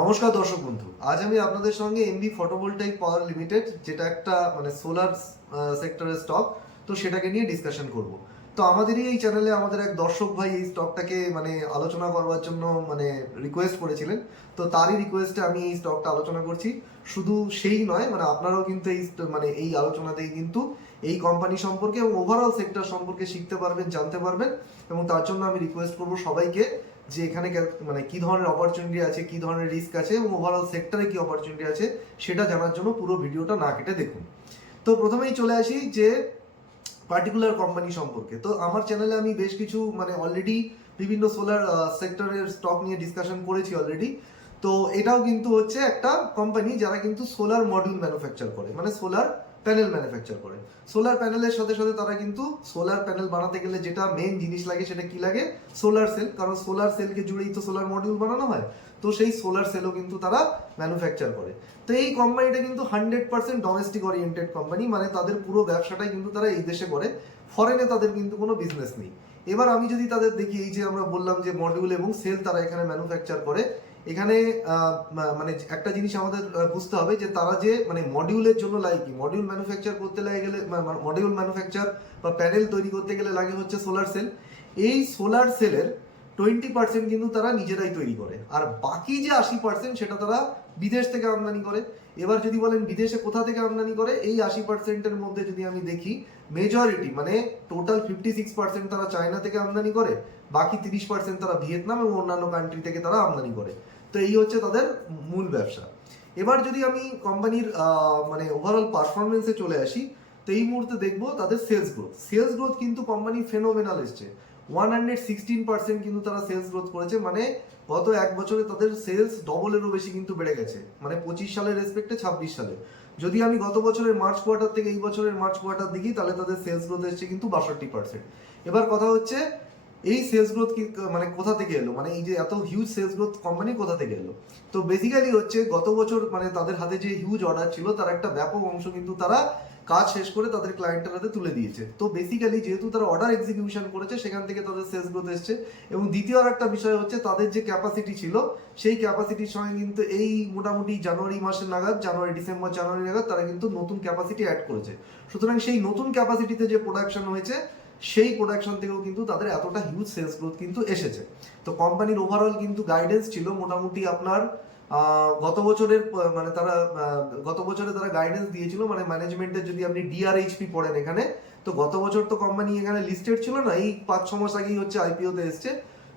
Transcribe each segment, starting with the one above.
নমস্কার দর্শক বন্ধু, আজ আমি আপনাদের সঙ্গে এমবি ফটোভোল্টাইক পাওয়ার লিমিটেড, যেটা একটা সোলার সেক্টরের স্টক, তো সেটাকে নিয়ে ডিসকাশন করব। তো আমাদেরই এই চ্যানেলে আমাদের এক দর্শক ভাই এই স্টকটাকে আলোচনা করবার জন্য রিকোয়েস্ট করেছিলেন। তো তারই রিকোয়েস্টে আমি এই স্টকটা আলোচনা করছি। শুধু সেই নয়, আপনারাও কিন্তু এই আলোচনাতেই কিন্তু এই কোম্পানি সম্পর্কে এবং ওভারঅল সেক্টর সম্পর্কে শিখতে পারবেন, জানতে পারবেন। এবং তার জন্য আমি রিকোয়েস্ট করব সবাইকে যে এখানে কি ধরনের অপরচুনিটি আছে, কি ধরনের রিস্ক আছে এবং ওভারঅল সেক্টরে কি অপরচুনিটি আছে সেটা জানার জন্য পুরো ভিডিওটা না কেটে দেখুন। তো প্রথমেই চলে আসি যে পার্টিকুলার কোম্পানি সম্পর্কে। তো আমার চ্যানেলে আমি বেশ কিছু অলরেডি বিভিন্ন সোলার সেক্টরের স্টক নিয়ে ডিসকাশন করেছি অলরেডি। তো এটাও কিন্তু হচ্ছে একটা কোম্পানি যারা কিন্তু সোলার মডিউল ম্যানুফ্যাকচার করে, সোলার প্যানেল ম্যানুফ্যাকচার করে। সোলার প্যানেলের সাথে সাথে তারা কিন্তু সোলার প্যানেল বানাতে গেলে যেটা মেন জিনিস লাগে সেটা কি লাগে, সোলার সেল। কারণ সোলার সেলকে জুড়েই তো সোলার মডিউল বানানো হয়। তো সেই সোলার সেলও কিন্তু তারা ম্যানুফ্যাকচার করে। তো এই কোম্পানিটা কিন্তু 100% ডোমেস্টিক ওরিয়েন্টেড কোম্পানি, তাদের পুরো ব্যবসাটাই কিন্তু তারা এই দেশে করে, ফরেনে তাদের কিন্তু কোনো বিজনেস নেই। এবার আমি যদি তাদের দেখি, এই যে আমরা বললাম যে মডিউল এবং সেল তারা এখানে ম্যানুফ্যাকচার করে, এখানে একটা জিনিস আমাদের বুঝতে হবে যে তারা যে মডিউলের জন্য লাগে কি, মডিউল ম্যানুফ্যাকচার করতে লাগে গেলে, মডিউল ম্যানুফ্যাকচার বা প্যানেল তৈরি করতে গেলে লাগে হচ্ছে সোলার সেল। এই সোলার সেলের 20% কিন্তু তারা নিজেরাই তৈরি করে, আর বাকি যে 80% সেটা তারা বিদেশ থেকে আমদানি করে। এবার যদি বলেন বিদেশে কোথা থেকে আমদানি করে, এই 80%-এর মধ্যে যদি আমি দেখি, মেজরিটি টোটাল 56% তারা চায়না থেকে আমদানি করে, বাকি 30% তারা ভিয়েতনাম এবং অন্যান্য কান্ট্রি থেকে তারা আমদানি করে। তো এই হচ্ছে তাদের মূল ব্যবসা। এবার যদি আমি কোম্পানির ওভারঅল পারফরমেন্সে চলে আসি, তো এই মুহূর্তে দেখবো তাদের সেলস গ্রোথ কিন্তু কোম্পানি ফেনোমেনাল এসছে। 116% কিন্তু তারা সেলস গ্রোথ করেছে, গত এক বছরে তাদের সেলস ডবলেরও বেশি কিন্তু বেড়ে গেছে, 25 সালের রেসপেক্টে 26 সালে। যদি আমি গত বছরের মার্চ কোয়ার্টার থেকে এই বছরের মার্চ কোয়ার্টার দেখি, তাহলে তাদের সেলস গ্রোথ এসছে কিন্তু 62%। এবার কথা হচ্ছে এই সেলস গ্রোথ কি কোথা থেকে এলো, এই যে এত হিউজ সেলস গ্রোথ কোম্পানি কোথা থেকে এলো? তো বেসিক্যালি হচ্ছে গত বছর তাদের হাতে যে হিউজ অর্ডার ছিল তার একটা ব্যাপক অংশ কিন্তু তারা কাজ শেষ করে তাদের ক্লায়েন্টের হাতে তুলে দিয়েছে। তো বেসিক্যালি যেহেতু তারা অর্ডার এক্সিকিউশন করেছে, সেখান থেকে তাদের সেলস গ্রোথ এসছে। এবং দ্বিতীয় আর একটা বিষয় হচ্ছে তাদের যে ক্যাপাসিটি ছিল, সেই ক্যাপাসিটির সঙ্গে কিন্তু এই মোটামুটি জানুয়ারি নাগাদ জানুয়ারি নাগাদ তারা কিন্তু নতুন ক্যাপাসিটি অ্যাড করেছে। সুতরাং সেই নতুন ক্যাপাসিটিতে যে প্রোডাকশন হয়েছে, সেই প্রোডাকশন থেকেও কিন্তু তাদের এতটা হিউজ সেলস গ্রোথ কিন্তু এসেছে। তো কোম্পানির ওভারঅল কিন্তু গাইডেন্স ছিল মোটামুটি আপনার গত বছরের গত বছরে তারা গাইডেন্স দিয়েছিল, ম্যানেজমেন্টের যদি আপনি ডিআরএইচপি পড়েন এখানে, তো গত বছর তো কোম্পানি এখানে লিস্টেড ছিল না, এই 5-6 মাস আগেই হচ্ছে আইপিওতে এসছে।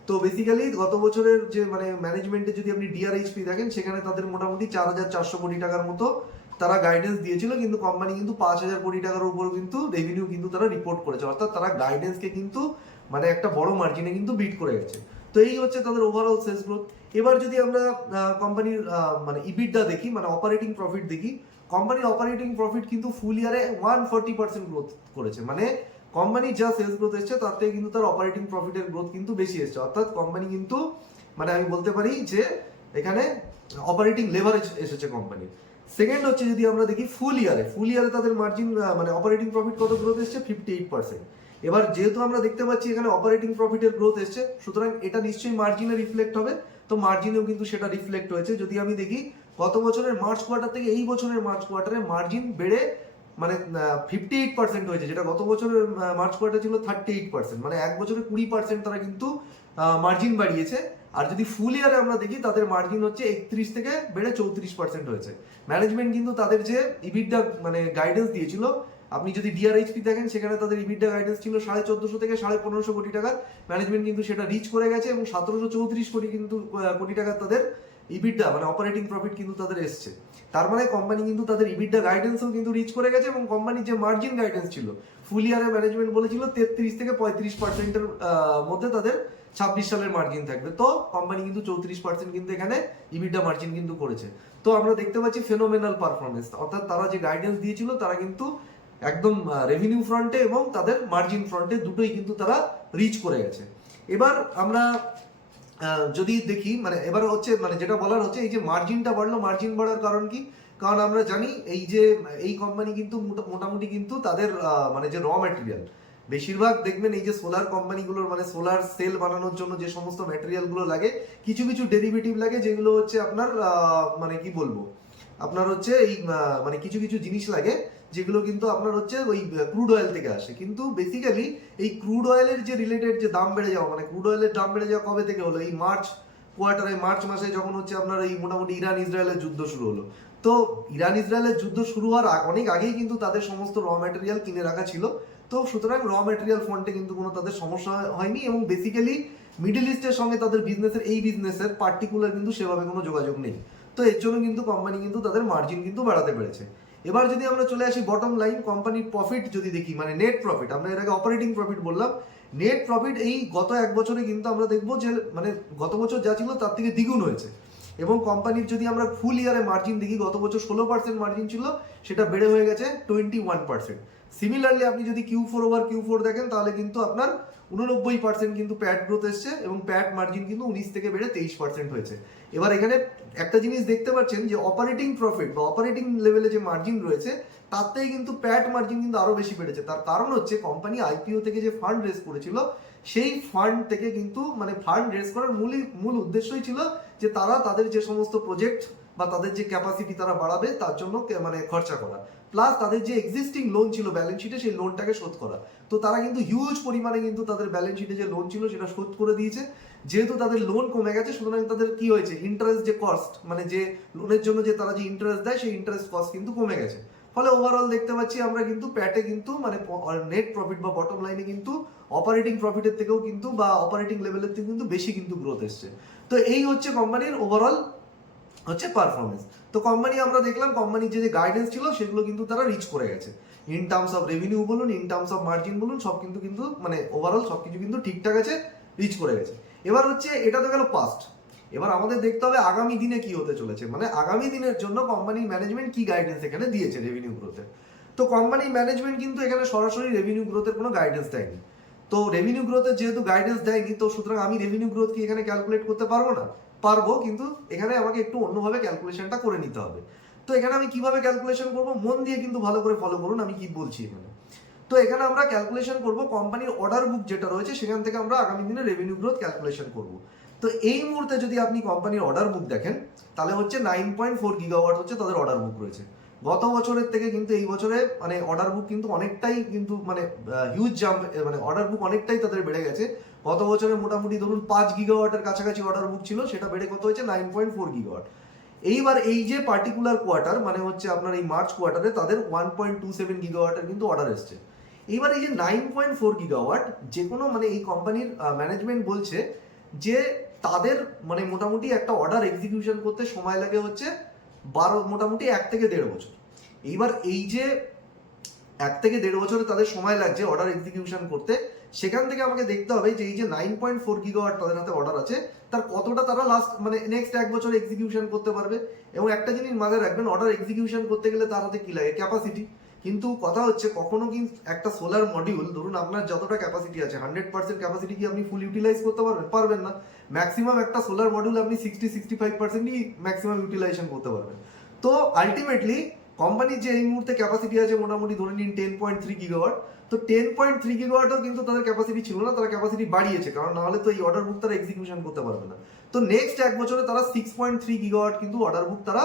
তো বেসিক্যালি গত বছরের যে ম্যানেজমেন্টে যদি আপনি ডিআরএইচপি দেখেন, সেখানে তাদের মোটামুটি 4,400 কোটি টাকার মতো তারা গাইডেন্স দিয়েছিল, কিন্তু কোম্পানি কিন্তু 5,000 কোটি টাকার উপর কিন্তু রেভিনিউ কিন্তু তারা রিপোর্ট করেছে। অর্থাৎ তারা গাইডেন্সকে কিন্তু একটা বড় মার্জিনে কিন্তু বিট করে গেছে। তো এই হচ্ছে তাদের ওভারঅল সেলস গ্রোথ। এবার যদি আমরা কোম্পানির ইবিডা দেখি, অপারেটিং প্রফিট দেখি, কোম্পানির অপারেটিং প্রফিট কিন্তু ফুল ইয়ারে 140% গ্রোথ করেছে। কোম্পানি যা সেলস গ্রোথ এসছে তার থেকে কিন্তু তার অপারেটিং প্রফিটের গ্রোথ কিন্তু বেশি এসছে। অর্থাৎ কোম্পানি কিন্তু আমি বলতে পারি যে এখানে অপারেটিং লেভারেজ এসেছে কোম্পানির। সেকেন্ড হচ্ছে যদি আমরা দেখি ফুল ইয়ারে তাদের মার্জিন অপারেটিং প্রফিট কত গ্রোথ এসছে, 58%। এবার যেহেতু আমরা দেখতে পাচ্ছি এখানে অপারেটিং প্রফিটের গ্রোথ এসছে, সুতরাং এটা নিশ্চয়ই মার্জিনে রিফ্লেক্ট হবে। তো মার্জিনেও কিন্তু সেটা রিফ্লেক্ট হয়েছে। যদি আমি দেখি গত বছরের মার্চ কোয়ার্টার থেকে এই বছরের মার্চ কোয়ার্টারে মার্জিন বেড়ে 58% হয়েছে, যেটা গত বছরের মার্চ কোয়ার্টার ছিল 38%। এক বছরে 20% তারা কিন্তু মার্জিন বাড়িয়েছে। আর যদি ফুল ইয়ারে আমরা দেখি, তাদের মার্জিন হচ্ছে 31 থেকে বেড়ে 34% হয়েছে। ম্যানেজমেন্ট কিন্তু তাদের যে ইবিডা গাইডেন্স দিয়েছিল, আপনি যদি ডিআরএইচপি দেখেন, সেখানে তাদের ইবিডা গাইডেন্স ছিল 1450 থেকে 1550 কোটি টাকা। ম্যানেজমেন্ট কিন্তু সেটা রিচ করে গেছে এবং 1734 কোটি টাকা তাদের ইবিডা অপারেটিং প্রফিট কিন্তু তাদের এসছে। তার কোম্পানি কিন্তু তাদের ইবিডা গাইডেন্সও কিন্তু রিচ করে গেছে, এবং কোম্পানির যে মার্জিন গাইডেন্স ছিল ফুল ইয়ারে ম্যানেজমেন্ট বলেছিল 33 থেকে 35%-এর মধ্যে তাদের 26 সালের মার্জিন থাকবে। তো কোম্পানি কিন্তু 34% কিন্তু এখানে ইবিডা মার্জিন কিন্তু করেছে। তো আমরা দেখতে পাচ্ছি ফেনোমেনাল পারফরমেন্স। অর্থাৎ তারা যে গাইডেন্স দিয়েছিল তারা কিন্তু একদম রেভিনিউ ফ্রন্টে এবং তাদের মার্জিন ফ্রন্টে দুটোই কিন্তু তারা রিচ করে গেছে। এবার আমরা যদি দেখি, এবার হচ্ছে যেটা বলার হচ্ছে, এই যে মার্জিনটা বাড়লো, মার্জিন বাড়ার কারণ কি? কারণ আমরা জানি এই যে এই কোম্পানি কিন্তু মোটামুটি কিন্তু তাদের যে র ম্যাটেরিয়াল, বেশিরভাগ দেখবেন এই যে সোলার কোম্পানিগুলোর মানে সোলার সেল বানানোর জন্য যে সমস্ত ম্যাটেরিয়ালগুলো লাগে, কিছু কিছু ডেরিভেটিভ লাগে যেগুলো হচ্ছে আপনার মানে কি বলবো, আপনার হচ্ছে এই মানে কিছু কিছু জিনিস লাগে যেগুলো কিন্তু আপনার হচ্ছে ওই ক্রুড অয়েল থেকে আসে। কিন্তু বেসিক্যালি এই ক্রুড অয়েলের যে রিলেটেড যে দাম বেড়ে যাওয়া, মানে ক্রুড অয়েলের দাম বেড়ে যাওয়া কবে থেকে হলো, এই মার্চ কোয়ার্টারে, মার্চ মাসে যখন হচ্ছে আপনার এই মোটামুটি ইরান ইসরায়েলের যুদ্ধ শুরু হলো। তো ইরান ইসরায়েলের যুদ্ধ শুরু হওয়ার অনেক আগেই কিন্তু তাদের সমস্ত র ম্যাটেরিয়াল কিনে রাখা ছিল। তো সুতরাং র ম্যাটেরিয়াল ফ্রন্টে কিন্তু কোনো তাদের সমস্যা হয়নি, এবং বেসিক্যালি মিডল ইস্টের সঙ্গে তাদের বিজনেসের পার্টিকুলার কিন্তু সেভাবে কোনো যোগাযোগ নেই। তো এর জন্য কিন্তু কোম্পানি কিন্তু তাদের মার্জিন কিন্তু বাড়াতে পেরেছে। এবার যদি আমরা চলে আসি বটম লাইন, কোম্পানির প্রফিট যদি দেখি, মানে নেট প্রফিট, আমরা এর আগে অপারেটিং প্রফিট বললাম, নেট প্রফিট এই গত এক বছরে কিন্তু আমরা দেখবো যে মানে গত বছর যা ছিল তার থেকে দ্বিগুণ হয়েছে। এবং কোম্পানির যদি আমরা ফুল ইয়ারে মার্জিন দেখি, গত বছর 16% মার্জিন ছিল, সেটা বেড়ে হয়ে গেছে 21%। সিমিলারলি আপনি যদি Q4 দেখেন তাহলে কিন্তু আপনার 89% কিন্তু প্যাট গ্রোথ এসছে, এবং প্যাট মার্জিন কিন্তু 19 থেকে বেড়ে 23% হয়েছে। এবার এখানে একটা জিনিস দেখতে পাচ্ছেন যে অপারেটিং প্রফিট বা অপারেটিং লেভেলে যে মার্জিন রয়েছে তার থেকে কিন্তু প্যাট মার্জিন কিন্তু আরো বেশি বেড়েছে। তার কারণ হচ্ছে কোম্পানি আইপিও থেকে যে ফান্ড রেজ করেছিল, সেই ফান্ড থেকে কিন্তু মানে ফান্ড রেজ করার মূল উদ্দেশ্যই ছিল যে তারা তাদের যে সমস্ত প্রজেক্ট বা তাদের যে ক্যাপাসিটি তারা বাড়াবে তার জন্য মানে খরচা করা, প্লাস তাদের যে এক্সিস্টিং লোন ছিল ব্যালেন্স শিটে সেই লোনটাকে শোধ করা। তো তারা কিন্তু হিউজ পরিমাণে কিন্তু তাদের ব্যালেন্স শিটে যে লোন ছিল সেটা শোধ করে দিয়েছে। যেহেতু তাদের লোন কমে গেছে, সুতরাং তাদের কি হয়েছে, ইন্টারেস্ট যে কস্ট, মানে যে লোনের জন্য যে তারা যে ইন্টারেস্ট দেয় সেই ইন্টারেস্ট কস্ট কিন্তু কমে গেছে। ফলে ওভারঅল দেখতে পাচ্ছি আমরা কিন্তু প্যাটে কিন্তু মানে নেট প্রফিট বা বটম লাইনে কিন্তু অপারেটিং প্রফিটের থেকেও কিন্তু বা অপারেটিং লেভেলের থেকে কিন্তু বেশি কিন্তু গ্রোথ এসছে। তো এই হচ্ছে কোম্পানির ওভারঅল হচ্ছে পারফরমেন্স। তো কোম্পানি আমরা দেখলাম কোম্পানির যে গাইডেন্স ছিল সেগুলো কিন্তু তারা রিচ করে গেছে, ইন টার্মস অফ রেভিনিউ বলুন, ইন টার্মস অফ মার্জিন বলুন, সব কিন্তু মানে ওভারঅল সবকিছু কিন্তু ঠিকঠাক আছে, রিচ করে গেছে। এবার হচ্ছে এটা তো গেল পাস্ট, এবার আমাদের দেখতে হবে আগামী দিনে কি হতে চলেছে, মানে আগামী দিনের জন্য কোম্পানির ম্যানেজমেন্ট কি গাইডেন্স এখানে দিয়েছে রেভিনিউ গ্রোথের। তো কোম্পানির ম্যানেজমেন্ট কিন্তু এখানে সরাসরি রেভিনিউ গ্রোথের কোনো গাইডেন্স দেয়নি। তো রেভিনিউ গ্রোথের যেহেতু গাইডেন্স দেয়নি, তো সুতরাং আমি রেভিনিউ গ্রোথ কি এখানে ক্যালকুলেট করতে পারবো না? পারবো, কিন্তু এখানে আমাকে একটু অন্যভাবে ক্যালকুলেশনটা করে নিতে হবে। তো এখানে আমি কিভাবে ক্যালকুলেশন করব, মন দিয়ে কিন্তু ভালো করে ফলো করুন আমি কি বলছি এখানে। তো এখানে আমরা ক্যালকুলেশন করব কোম্পানির অর্ডার বুক যেটা রয়েছে, সেখান থেকে আমরা আগামী দিনে রেভিনিউ গ্রোথ ক্যালকুলেশন করব। তো এই মুহূর্তে যদি আপনি কোম্পানির অর্ডার বুক দেখেন, তাহলে হচ্ছে 9.4 গিগাওয়াট হচ্ছে তাদের অর্ডার বুক রয়েছে। গত বছরের থেকে কিন্তু এই বছরে মানে অর্ডার বুক কিন্তু অনেকটাই কিন্তু মানে হিউজ জাম্প, মানে অর্ডার বুক অনেকটাই তাদের বেড়ে গেছে। গত বছরে মোটামুটি ধরুন 5 গিগাওয়াটের কাছাকাছি অর্ডার বুক ছিল, সেটা বেড়ে কত হয়েছে 9.4 গিগাওয়াট। এইবার এই যে পার্টিকুলার কোয়ার্টার, মানে হচ্ছে আপনার এই মার্চ কোয়ার্টারে তাদের 1.27 গিগাওয়াটের কিন্তু অর্ডার এসছে। এইবার এই যে 9.4 গিগাওয়াট, যে কোনো মানে এই কোম্পানির ম্যানেজমেন্ট বলছে যে তাদের মানে মোটামুটি একটা অর্ডার এক্সিকিউশন করতে সময় লাগে হচ্ছে মোটামুটি 1 থেকে 1.5 বছর। এইবার এই যে 1 থেকে 1.5 বছরে তাদের সময় লাগছে অর্ডার এক্সিকিউশন করতে, সেখান থেকে আমাকে দেখতে হবে যে এই যে 9.4 গিগাওয়াট তাদের হাতে অর্ডার আছে, তার কতটা তারা লাস্ট মানে নেক্সট 1 বছর এক্সিকিউশন করতে পারবে। এবং একটা জিনিস মাথায় রাখবেন, অর্ডার এক্সিকিউশন করতে গেলে তার হাতে কি লাগে, ক্যাপাসিটি। কিন্তু কথা হচ্ছে কখনো কি একটা সোলার মডিউল, ধরুন আপনার যতটা ক্যাপাসিটি আছে 100% ক্যাপাসিটি কি আপনি ফুল ইউটিলাইজ করতে পারবেন? পারবেন না। ম্যাক্সিমাম একটা সোলার মডিউল আপনি 60-65%ই ম্যাক্সিমাম ইউটিলাইজেশন করতে পারবেন। তো আলটিমেটলি কোম্পানির যে এই মুহূর্তে ক্যাপাসিটি আছে মোটামুটি ধরে নিন 10.3 গিগাওয়াট। তো 10.3 গিগাওয়াটও কিন্তু তাদের ক্যাপাসিটি ছিল না, তারা ক্যাপাসিটি বাড়িয়েছে, কারণ নাহলে তো এই অর্ডার বুক তারা এক্সিকিউশন করতে পারবে না। তো নেক্সট 1 বছরে তারা 6.3 গিগাওয়াট কিন্তু অর্ডার বুক তারা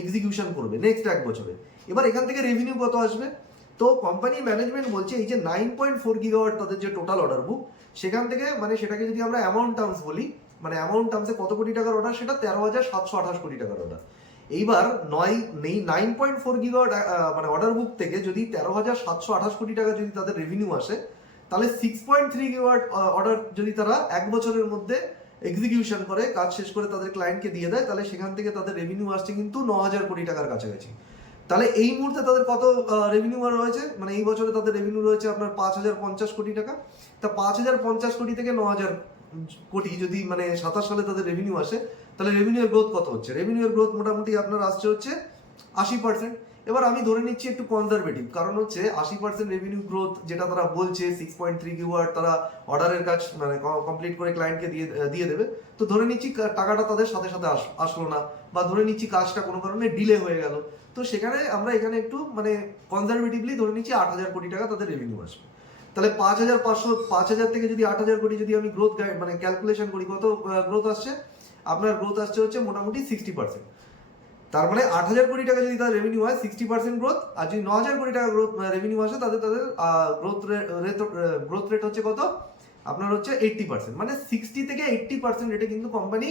এক্সিকিউশন করবে নেক্সট 1 বছরে। এবার এখান থেকে রেভিনিউ কত আসবে? তো কোম্পানি ম্যানেজমেন্ট বলছে এই যে 9.4 গিগাওয়াট তাদের যে টোটাল অর্ডার বুক, সেখান থেকে মানে সেটাকে যদি আমরা অ্যামাউন্ট টার্মস বলি, মানে অ্যামাউন্ট টার্মসে কত কোটি টাকার অর্ডার, সেটা 13,728 কোটি টাকার অর্ডার। এইবার 9.4 গিগাওয়াট মানে অর্ডার বুক থেকে যদি 13,728 কোটি টাকা যদি তাদের রেভিনিউ আসে, তাহলে 6.3 গিগাওয়াট অর্ডার যদি তারা 1 বছরের মধ্যে এক্সিকিউশন করে, কাজ শেষ করে তাদের ক্লায়েন্টকে দিয়ে দেয়, তাহলে সেখান থেকে তাদের রেভিনিউ আসছে কিন্তু 9,000 কোটি টাকার কাছাকাছি। তাহলে এই মুহূর্তে তাদের কত রেভিনিউ রয়েছে, মানে এই বছরে তাদের রেভিনিউ রয়েছে আপনার 5,050 কোটি টাকা। তা 5,050 কোটি থেকে 9,000 কোটি যদি মানে 27 সালে তাদের রেভিনিউ আসে, তাহলে রেভিনিউর গ্রোথ কত হচ্ছে? রেভিনিউর গ্রোথ মোটামুটি আপনার আসছে হচ্ছে 80%। এবার আমি ধরে নিচ্ছি একটু কনজারভেটিভ, কারণ হচ্ছে 80% রেভিনিউ গ্রোথ যেটা তারা বলছে, 6.3 গিগাওয়াট তারা অর্ডারের কাজ মানে কমপ্লিট করে ক্লায়েন্টকে দিয়ে দেবে। তো ধরে নিচ্ছি টাকাটা তাদের সাথে সাথে আসলো না, বা ধরে নিচ্ছি কাজটা কোনো কারণে ডিলে হয়ে গেল, তো সেখানে আমরা এখানে একটু মানে কনজারভেটিভলি ধরে নিচ্ছি 8,000 কোটি টাকা তাদের রেভিনিউ আসবে। তাহলে 5,000 থেকে যদি 8,000 কোটি যদি আমি গ্রোথ মানে ক্যালকুলেশন করি, কত গ্রোথ আসছে? আপনার গ্রোথ আসছে হচ্ছে মোটামুটি 60%। তার মানে 8,000 কোটি টাকা যদি তাদের রেভিনিউ হয় 60% গ্রোথ, আর যদি 9,000 কোটি টাকা গ্রোথ রেভিনিউ আসে তাদের গ্রোথ রেট হচ্ছে কত? আপনার হচ্ছে 80%। মানে 60 থেকে 80% রেটে কিন্তু কোম্পানি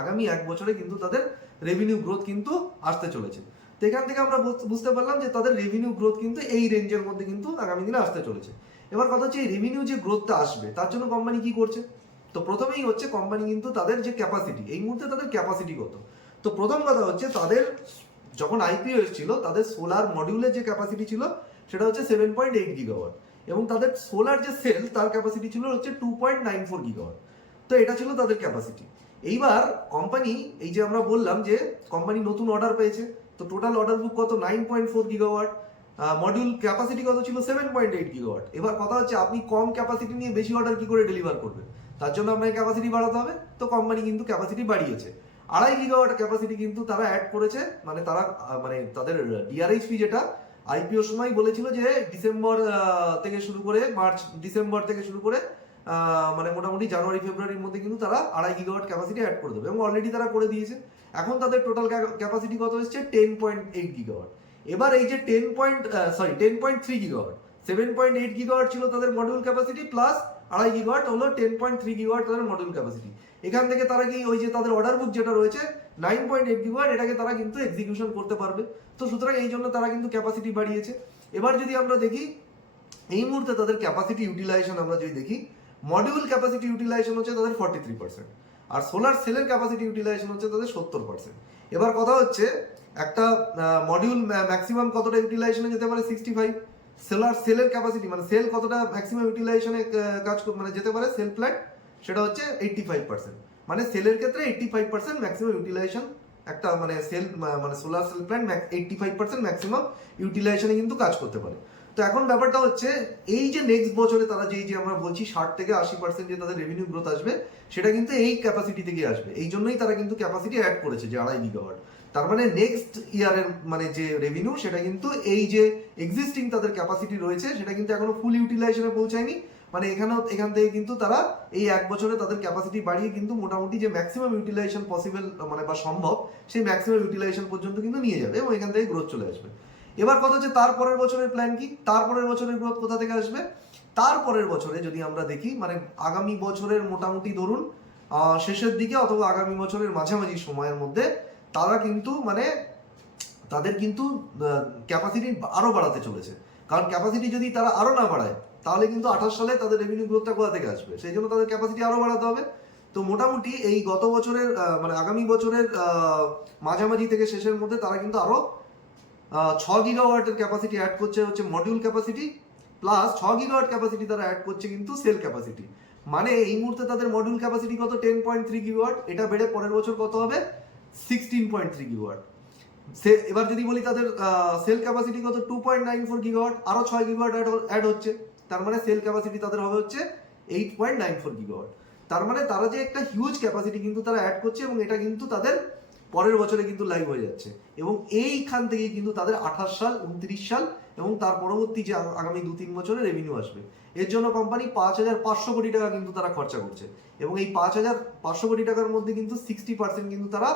আগামী 1 বছরে কিন্তু তাদের রেভিনিউ গ্রোথ কিন্তু আসতে চলেছে। তো এখান থেকে আমরা বুঝতে পারলাম যে তাদের রেভিনিউ গ্রোথ কিন্তু এই রেঞ্জের মধ্যে কিন্তু আগামী দিনে আসতে চলেছে। এবার কথা হচ্ছে এই রেভিনিউ যে গ্রোথটা আসবে তার জন্য কোম্পানি কি করছে? তো প্রথমেই হচ্ছে কোম্পানি কিন্তু তাদের যে ক্যাপাসিটি, এই মুহূর্তে তাদের ক্যাপাসিটি কত? তো প্রথম কথা হচ্ছে তাদের যখন আইপিও এসেছিল তাদের সোলার মডিউলের যে ক্যাপাসিটি ছিল সেটা হচ্ছে 7.8 গিগাওয়াট, এবং তাদের সোলার যে সেল তার ক্যাপাসিটি ছিল হচ্ছে 2.94 গিগাওয়াট। তো এটা ছিল তাদের ক্যাপাসিটি। এইবার কোম্পানি, এই যে আমরা বললাম যে কোম্পানি নতুন অর্ডার পেয়েছে, তো টোটাল অর্ডার বুক কত? 9.4 গিগাওয়াট। মডিউল ক্যাপাসিটি কত ছিল? 7.8 গিগাওয়াট। এবার কথা হচ্ছে আপনি কম ক্যাপাসিটি নিয়ে বেশি অর্ডার কি করে ডেলিভার করবেন? তার জন্য আপনাকে ক্যাপাসিটি বাড়াতে হবে। তো কোম্পানি কিন্তু ক্যাপাসিটি বাড়িয়েছে। 2.5 গিগাওয়াট ক্যাপাসিটি কিন্তু তারা অ্যাড করেছে। মানে তারা মানে তাদের ডিআরএইচপি যেটা আইপিও সময় বলেছিল যে ডিসেম্বর থেকে শুরু করে ডিসেম্বর থেকে শুরু করে মানে মোটামুটি জানুয়ারি ফেব্রুয়ারির মধ্যে কিন্তু তারা 2.5 গিগাওয়াট ক্যাপাসিটি অ্যাড করে দেবে, এবং অলরেডি তারা করে দিয়েছে। এখন তাদের টোটাল ক্যাপাসিটি কত হচ্ছে? 10.8 গিগাওয়াট। এবার এই যে 10.3 গিগাওয়াট, 7.8 গিগাওয়াট ছিল তাদের মডিউল ক্যাপাসিটি, প্লাস 2.5 গিগাওয়াট হলো 10.3 গিগাওয়াট তাদের মডিউল ক্যাপাসিটি। এখান থেকে তারা কি ওই যে তাদের অর্ডার বুক যেটা রয়েছে 9.8 গিগাওয়াট, এটাকে তারা কিন্তু এক্সিকিউশন করতে পারবে। তো সুতরাং এই জন্য তারা কিন্তু ক্যাপাসিটি বাড়িয়েছে। এবার যদি আমরা দেখি এই মুহূর্তে তাদের ক্যাপাসিটি ইউটিলাইজেশন আমরা যদি দেখি, মডিউল ক্যাপাসিটি ইউটিলাইজেশন হচ্ছে তাদের 43%, আর সোলার সেলের ক্যাপাসিটি ইউটিলাইজেশন হচ্ছে তাদের 70%। এবার কথা হচ্ছে একটা মডিউল ম্যাক্সিমাম কতটা ইউটিলাইজেশনে যেতে পারে? 65। সোলার সেলের ক্যাপাসিটি মানে সেল কতটা ম্যাক্সিমাম ইউটিলাইজেশনে মানে যেতে পারে সেল প্ল্যান্ট, সেটা হচ্ছে 85%। মানে সেলের ক্ষেত্রে 85% ম্যাক্সিমাম ইউটিলাইজেশন একটা মানে সেল মানে সোলার সেল প্ল্যান্ট 85% ম্যাক্সিমাম ইউটিলাইজেশনে কিন্তু কাজ করতে পারে। তো এখন ব্যাপারটা হচ্ছে এই যে নেক্সট বছরে তারা যে আমরা বলছি 60 থেকে 80% যে তাদের রেভিনিউ গ্রোথ আসবে, সেটা কিন্তু এই ক্যাপাসিটি থেকে আসবে। এই জন্যই তারা কিন্তু ক্যাপাসিটি অ্যাড করেছে যে 2.5 গিগাওয়াট। তার মানে নেক্সট ইয়ারের মানে যে রেভিনিউ সেটা কিন্তু এই যে এক্সিস্টিং তাদের ক্যাপাসিটি রয়েছে সেটা কিন্তু এখনো ফুল ইউটিলাইজেশনে পৌঁছায়নি। মানে এখান থেকে কিন্তু তারা এই 1 বছরে তাদের ক্যাপাসিটি বাড়িয়ে কিন্তু মোটামুটি যে ম্যাক্সিমাম ইউটিলাইজেশন পসিবল মানে বা সম্ভব সেই ম্যাক্সিমাম ইউটিলাইজেশন পর্যন্ত কিন্তু নিয়ে যাবে, এবং এখান থেকে গ্রোথ চলে আসবে। এবার কথা হচ্ছে তারপরের বছরের প্ল্যান কি? তারপরের বছরের গ্রোথ কোথা থেকে আসবে? তারপরের বছরে যদি আমরা দেখি মানে আগামী বছরের মোটামুটি ধরুন শেষের দিকে অথবা আগামী বছরের মাঝামাঝি সময়ের মধ্যে তারা কিন্তু মানে তাদের কিন্তু ক্যাপাসিটি আরো বাড়াতে চলেছে। কারণ ক্যাপাসিটি যদি তারা আরো না বাড়ায় তাহলে কিন্তু 28 সালে তাদের রেভিনিউ গ্রোথটা কোথা থেকে আসবে? সেই জন্য তাদের ক্যাপাসিটি আরো বাড়াতে হবে। তো মোটামুটি এই গত বছরের মানে আগামী বছরের মাঝামাঝি থেকে শেষের মধ্যে তারা কিন্তু আরো 6 গিগাওয়াটের ক্যাপাসিটি অ্যাড করছে হচ্ছে module capacity, plus 6 gigawatt capacity তারা অ্যাড করছে কিন্তু সেল ক্যাপাসিটি। মানে এই মুহূর্তে তাদের মডিউল ক্যাপাসিটি কত? 10.3 গিগাওয়াট। এটা বেড়ে পরের বছর কত হবে? 16.3 গিগাওয়াট। এবার যদি বলি তাদের সেল ক্যাপাসিটি কত? 2.94 গিগাওয়াট। আরো 6 গিগাওয়াট অ্যাড হচ্ছে, তার মানে সেল ক্যাপাসিটি তাদের হবে হচ্ছে 8.94 গিগাওয়াট। তার মানে তারা যে একটা হিউজ ক্যাপাসিটি কিন্তু তারা অ্যাড করছে, এবং এটা কিন্তু তাদের পরের বছরে কিন্তু লাইভ হয়ে যাচ্ছে, এবং এইখান থেকে কিন্তু তাদের 28 সাল 29 সাল এবং তার পরবর্তী যে আগামী 2-3 বছরে রেভিনিউ আসবে। এর জন্য কোম্পানি 5,500 কোটি টাকা কিন্তু তারা খরচা করছে, এবং এই 5,500 কোটি টাকার মধ্যে কিন্তু 60% কিন্তু তারা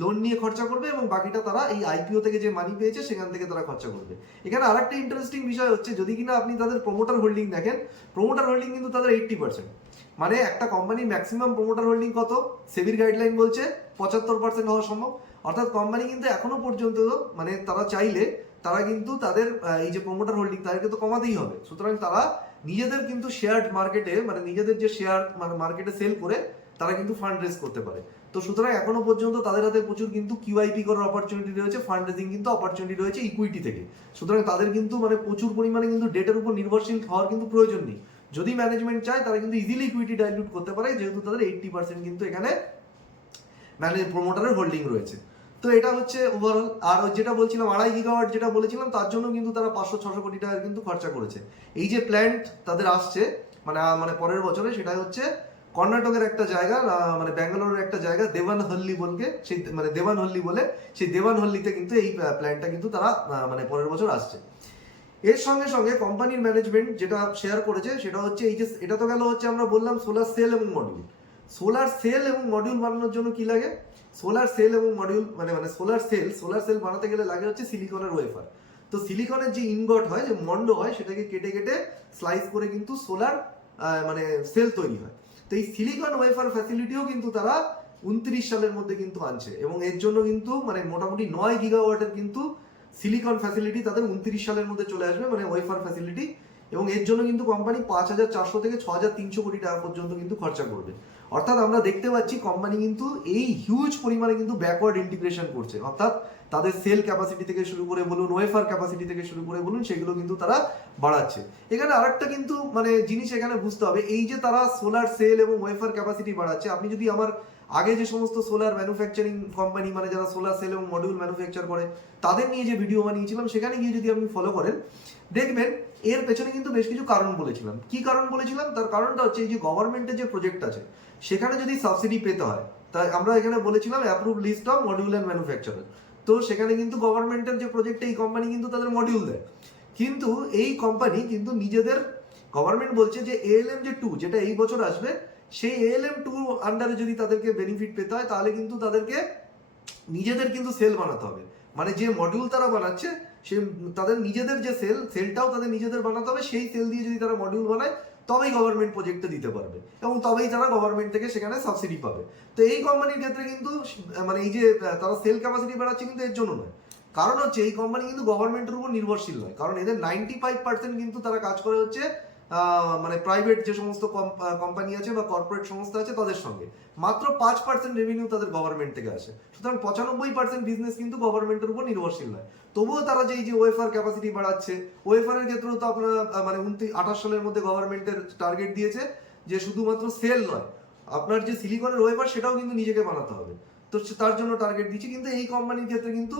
লোন নিয়ে খরচা করবে, এবং বাকিটা তারা এই আইপিও থেকে যে মানি পেয়েছে সেখান থেকে তারা খরচা করবে। এখানে আরেকটা ইন্টারেস্টিং বিষয় হচ্ছে যদি কিনা আপনি তাদের প্রমোটার হোল্ডিং দেখেন, প্রমোটার হোল্ডিং কিন্তু তাদের 80%। মানে একটা কোম্পানির ম্যাক্সিমাম প্রমোটার হোল্ডিং কত? সেবির গাইডলাইন বলছে 75% হওয়া সম্ভব। অর্থাৎ কোম্পানি কিন্তু এখনো পর্যন্ত মানে তারা চাইলে তারা কিন্তু তাদের এই যে প্রমোটার হোল্ডিং তাদেরকে তো কমাতেই হবে। সুতরাং তারা নিজেদের কিন্তু শেয়ার মার্কেটে মানে নিজেদের যে শেয়ার মানে মার্কেটে সেল করে তারা কিন্তু ফান্ড রেজ করতে পারে। তো সুতরাং এখনো পর্যন্ত তাদের হাতে প্রচুর কিন্তু কিউআইপি করার অপরচুনিটি রয়েছে, ফান্ড রেজিং কিন্তু অপরচুনিটি রয়েছে ইকুইটি থেকে। সুতরাং তাদের কিন্তু মানে প্রচুর পরিমাণে কিন্তু ডেটের উপর নির্ভরশীল হওয়ার কিন্তু প্রয়োজন নেই। যদি ম্যানেজমেন্ট চায় তারা কিন্তু ইজিলি ইকুইটি ডাইলিউট করতে পারে, যেহেতু তাদের 80% কিন্তু এখানে প্রমোটারের হোল্ডিং রয়েছে। তো এটা হচ্ছে ওভারঅল। আর যেটা বলছিলাম 2.5 গিগাওয়াট যেটা বলেছিলাম, তার জন্য কিন্তু তারা 500-600 কোটি টাকা কিন্তু খরচা করেছে। এই যে প্ল্যান্ট তাদের আসছে মানে পরের বছরে, সেটা হচ্ছে কর্ণাটকের একটা জায়গা মানে ব্যাঙ্গালোরের একটা জায়গা দেওয়ানহল্লি বলকে, সেই মানে দেওয়ানহল্লি বলে সেই দেওয়ানহল্লিতে কিন্তু এই প্ল্যান্টটা কিন্তু তারা মানে পরের বছর আসছে। এর সঙ্গে সঙ্গে কোম্পানির ম্যানেজমেন্ট যেটা শেয়ার করেছে সেটা হচ্ছে এই যে এটা তো গেল হচ্ছে আমরা বললাম সোলার সেল এবং মডিউল। সোলার সেল এবং মডিউল বানানোর জন্য কি লাগে? সোলার সেল এবং মডিউল মানে মানে সোলার সেল বানাতে গেলে লাগে হচ্ছে সিলিকনের ওয়েফার। তো সিলিকনের যে ইনগট হয়, যে মন্ড হয়, সেটাকে কেটে কেটে স্লাইস করে কিন্তু সোলার মানে সেল তৈরি হয়। তো এই সিলিকন ওয়েফার ফ্যাসিলিটিও কিন্তু তারা 29 সালের মধ্যে কিন্তু আনছে, এবং এর জন্য কিন্তু মানে মোটামুটি 9 গিগাওয়াটের কিন্তু সিলিকন ফ্যাসিলিটি তাদের 29 সালের মধ্যে চলে আসবে, মানে ওয়েফার ফ্যাসিলিটি। এবং এর জন্য কিন্তু কোম্পানি 5,400 থেকে 6,300 কোটি টাকা পর্যন্ত কিন্তু খরচা করবে। অর্থাৎ আমরা দেখতে পাচ্ছি কোম্পানি কিন্তু এই হিউজ পরিমাণে কিন্তু ব্যাকওয়ার্ড ইন্টিগ্রেশন করছে, অর্থাৎ তাদের সেল ক্যাপাসিটি থেকে শুরু করে বলুন, ওয়েফার ক্যাপাসিটি থেকে শুরু করে বলুন, সেগুলো কিন্তু তারা বাড়াচ্ছে। এখানে আরেকটা কিন্তু মানে জিনিস এখানে বুঝতে হবে, এই যে তারা সোলার সেল এবং ওয়েফার ক্যাপাসিটি বাড়াচ্ছে, আপনি যদি আমার আগে যে সমস্ত সোলার ম্যানুফ্যাকচারিং কোম্পানি মানে যারা সোলার সেল এবং মডিউল ম্যানুফ্যাকচার করে তাদের নিয়ে যে ভিডিও বানিয়েছিলাম সেখানে গিয়ে যদি আপনি ফলো করেন, দেখবেন এর পেছনে কিন্তু বেশ কিছু কারণ বলেছিলাম। কি কারণ বলেছিলাম? তার কারণটা হচ্ছে এই যে গভর্নমেন্টের যে প্রজেক্ট আছে সেখানে যদি সাবসিডি পেতে হয়, তাই আমরা এখানে বলেছিলাম approve list of module and manufacturer. তো সেখানে কিন্তু গভর্নমেন্টের যে প্রজেক্টে এই কোম্পানি কিন্তু তাদের মডিউল দেয়, কিন্তু এই কোম্পানি কিন্তু নিজেদের, গভর্নমেন্ট বলছে যে ALM যে 2 যেটা এই বছর আসবে, সেই ALM 2 আন্ডারে যদি তাদেরকে বেনিফিট পেতে হয় তাহলে কিন্তু তাদেরকে নিজেদের কিন্তু সেল বানাতে হবে। মানে যে মডিউল তারা বানাচ্ছে সে তাদের নিজেদের যে সেলটাও তাদের নিজেদের বানাতে হবে, সেই সেল দিয়ে যদি তারা মডিউল বানায় তবেই গভর্নমেন্ট প্রজেক্টটা দিতে পারবে, এবং তবেই তারা গভর্নমেন্ট থেকে সেখানে সাবসিডি পাবে। তো এই কোম্পানির ক্ষেত্রে কিন্তু মানে এই যে তারা সেল ক্যাপাসিটি বাড়াচ্ছে কিন্তু এর জন্য নয়, কারণ হচ্ছে এই কোম্পানি কিন্তু গভর্নমেন্টের উপর নির্ভরশীল নয়, কারণ এদের 95% কিন্তু তারা কাজ করে হচ্ছে মানে প্রাইভেট যে সমস্ত কোম্পানি আছে বা কর্পোরেট সংস্থা আছে তাদের সঙ্গে, মাত্র 5% রেভিনিউ তাদের গভর্নমেন্ট থেকে আসে। সুতরাং 95% বিজনেস কিন্তু গভর্নমেন্টের উপর নির্ভরশীল নয়। তবুও তারা যে এই যে ওয়েফার ক্যাপাসিটি বাড়াচ্ছে, ওয়েফারের ক্ষেত্রেও তো আপনারা মানে 28 সালের মধ্যে গভর্নমেন্টের টার্গেট দিয়েছে যে শুধুমাত্র সেল নয়, আপনার যে সিলিকনের ওয়েফার সেটাও কিন্তু নিজেকে বানাতে হবে। তো তার জন্য টার্গেট দিচ্ছে, কিন্তু এই কোম্পানির ক্ষেত্রে কিন্তু